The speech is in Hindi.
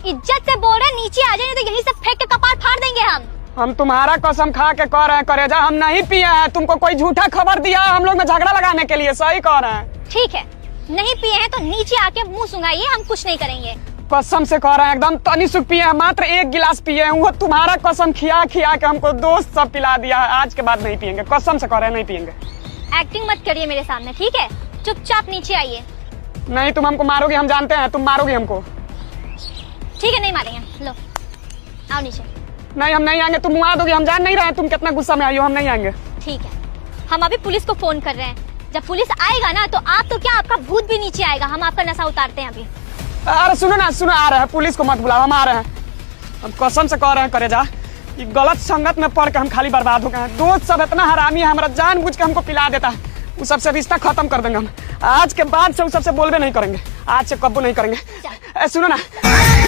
इज्जत से बोल रहे, नीचे आ जाए, नहीं तो यहीं से फेंक के कपार फाड़ देंगे हम तुम्हारा कसम खा के कह रहे हैं करेजा, हम नहीं पिए हैं। तुमको कोई झूठा खबर दिया हम लोग में झगड़ा लगाने के लिए, सही कह रहे हैं। ठीक है, नहीं पिए हैं तो नीचे आके मुंह सुंघाइए, हम कुछ नहीं करेंगे। कसम से कह रहे हैं, एकदम तनी सुख पिए हैं, मात्र 1 गिलास पिए हैं। वो तुम्हारा कसम खिया खिया के हमको दोस्त सब पिला दिया है। आज के बाद नहीं पियेंगे, कसम से कह रहे हैं नहीं पियेंगे। एक्टिंग मत करिए मेरे सामने, ठीक है? चुपचाप नीचे आइए। नहीं, तुम हमको मारोगे, हम जानते हैं तुम मारोगे हमको। ठीक है, नहीं मारेंगे, लो आओ नीचे। नहीं, हम नहीं आएंगे, तुम मुआ दोगे, हम जान नहीं रहे तुम कितना गुस्सा में आई हो, हम नहीं आएंगे। ठीक है, हम अभी पुलिस को फोन कर रहे हैं। जब पुलिस आएगा ना तो आप तो क्या, आपका भूत भी नीचे आएगा। हम आपका नशा उतारते हैं अभी। अरे सुनो ना, सुनो, आ रहे हैं, पुलिस को मत बुलाओ, हम आ रहे हैं। हम कसम से कह रहे हैं करेजा, ये गलत संगत में पड़ के हम खाली बर्बाद हो गए हैं। दोस्त सब इतना हरामी है, हमारा जानबूझ के हमको पिला देता है। उस सबसे रिश्ता खत्म कर देंगे हम। आज के बाद से उस सबसे बोलबे नहीं करेंगे, आज से कब्बू नहीं करेंगे। सुनो ना।